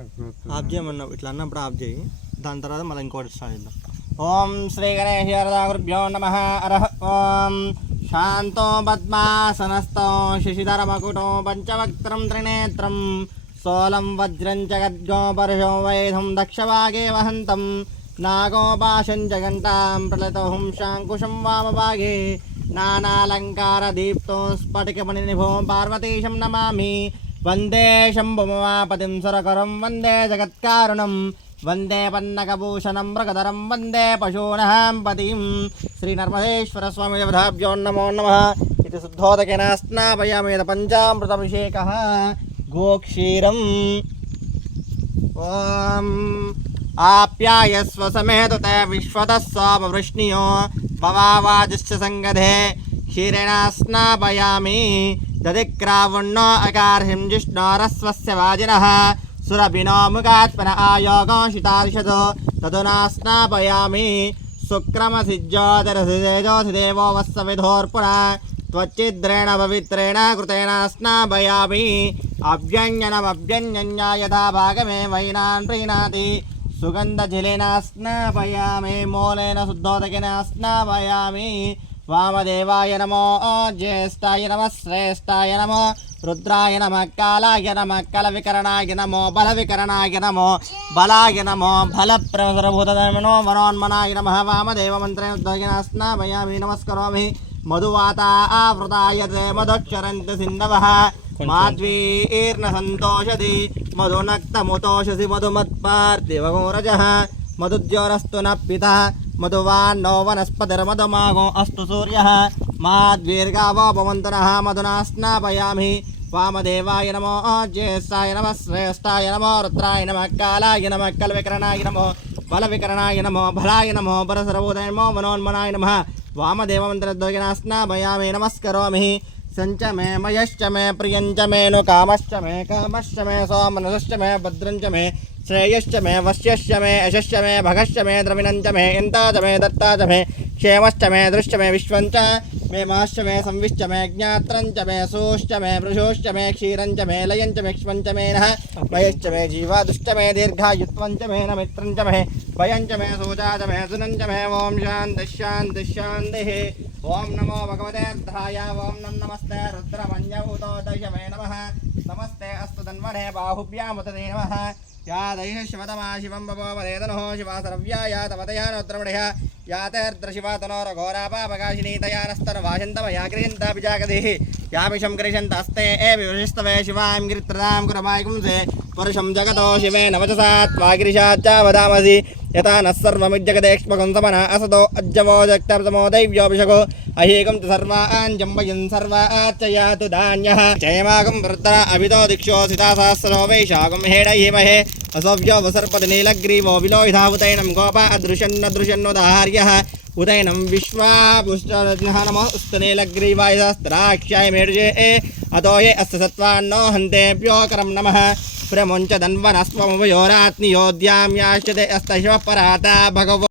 Of చేయమన్నావు ఇట్లా అన్నప్పుడు of చేయి దాని తర్వాత మళ్ళీ ఇంకోటి స్టార్ట్ చేద్దాం. ఓం శ్రీ గణేశ గురుభ్యో నమః. అరహ ఓం శాంతో పద్మాసనస్థో శశిధర మకుటో పంచవక్త్రం త్రినేత్రం సోలం వజ్రం జగద్గో పరుషో వైధం దక్షవాగే వహంతం నాగోపాశం జగంటాం ప్రళతోహం శాంకుశం వామభాగే నానాలంకార దీప్తో స్ఫటికమణినిభో పార్వతీశం నమామి. వందే శంభుమవాపతిం సురకరం వందే జగత్కారుణం వందే పన్నకభూషణం మృగధరం వందే పశూనాం పతిం. శ్రీనర్మదేశ్వర స్వామి వధాభ్యో నమో నమః. ఇది శుద్ధోదకేన స్నాపయామి పంచామృతాభిషేకः గోక్షీరం. ఓం ఆప్యాయస్వ సమేతుతే విశ్వతः సోమవృష్ణియో భవావాజిశ్చ సంగధే క్షీరేణ స్నాపయామి. దదిక్రావణ్ణో అకార్హిం జిష్ణోరస్వస్య వాజినః సురభినో ముఖాత్మన ఆయోగోషితార్షదో తదునా స్నాపయామి. శుక్రమసిజ్యోతిరసిదేవో వత్సవిధోర్పుణ త్వచ్చిద్రేణ పవిత్రేణ కృతేన స్నాపయామి. అభ్యంజనమభ్యంజన్య యథా భాగమే వైనాన్ ప్రీణాతి సుగంధజలేన స్నాపయామి. మూలేన శుద్ధోదకేన స్నాపయామి. వామదేవాయ నమో జ్యేష్ఠాయ నమః శ్రేష్ఠాయ నమో రుద్రాయ నమః కాలాయ నమః కలవికరణాయ నమో బలవికరణాయ నమో బలాయ నమో బలప్రసరభూతనమో మనోన్మనాయ నమః. వామదేవమంత్రేణ ఉద్యోగిన స్నాపయామి. నమస్కరోమి. మధువాతా ఆవృతాయ తే మధుక్షరంతి సింధవః మాధ్వీర్న సంతోషది మధునక్తముతోషసి మధుమత్పార్థివగోరజః మధుద్యోరస్తు న పితః మధువాన్నో వనస్పతిర్మధుమాగో అస్తు సూర్యః మాద్వీర్గావో భవంతునః మధునా స్నాపయామి. వామదేవాయ నమో జ్యేష్ఠాయ నమః శ్రేష్ఠాయ నమో రుద్రాయ నమః కాలాయ నమః కలవికరణాయ నమో బలవికరణాయ నమో బలాయ నమో పరసరభూతాయ నమో మనోన్మనాయ నమః. వామదేవమంత్రద్యోగిన స్నాపయామి. నమస్కరోమి. సంచ మే మయశ్చ మే ప్రియంచ మే ను కామశ్చ మే కామశ్చ మే సోమనశ్చ మే భద్రంచ మే శ్రేయశ్చ మే వశ్యశ్చ మే యశశ్చ మే భగశ్చ మే ద్రవిణంచ మే ఇంతాచ మే దత్తాచ మే క్షేమశ్చ మే దృశ్చ మే విశ్వంచ మే మాశ్చ మే సంవిశ్చ మే జ్ఞాత్రంచ మే సూశ్చ మే వృషోశ్చ మే క్షీరంచ మే లయంచ మే క్ష్మంచ మే నః మయశ్చ మే జీవాదుశ్చ మే దీర్ఘాయుత్వంచ మే నమిత్రంచ మే భయంచ మే సూచాచ మే సునంచ మే. ఓం శాంతిః శాంతిః శాంతిః. ఓం నమో భగవతే అర్ధాయ. ఓం నమస్తే రుద్రమన్యభూతోదయ మే నమః. నమస్తే అస్తు ధన్వనే బాహుభ్యాముతదే నమః. या दैः शिवतमा शिवं बभोवदेतनोः शिवासरव्या या तवतया नोत्रमणिः या तेर्द्रशिवातनोरघोरापापकाशिनी तया नस्तनवाशन्तमया गृहन्ताभिजागतिः याभिषं गृह्यन्तस्ते विवशिस्तवे शिवां गिरित्रदां कुरमायकुंसे पुरुषं जगतो शिवेन वचसा त्वागिरिशाच्च वदामसि यथा नः सर्वमिज्जगदेक्ष्मकं समनः असतो अज्जवो जक्तमो दैव्योऽभिषको अहेकं च सर्वान् जम्बयन् सर्वाच्च यातु धान्यः जयमागं वृत्तर अभितो दिक्षो सितासहस्रो वैशाखं हेडयेमहे असोभ्यो वसर्पति नीलग्रीवो विलोहितावुतैनं गोपा अदृशन्नोदाहार्यः उदयनं विश्वापुष्टनः नमोऽस्तु नीलग्रीवाय सहस्राक्ष्याय मेरुजे अतो ये अस्य सत्त्वान्नो हन्तेभ्यो करं नमः. प्रमुञ्च धन्वनस्त्वमुभयोरात्नियोद्यां याश्चते अस्तशिवः पराता भगवो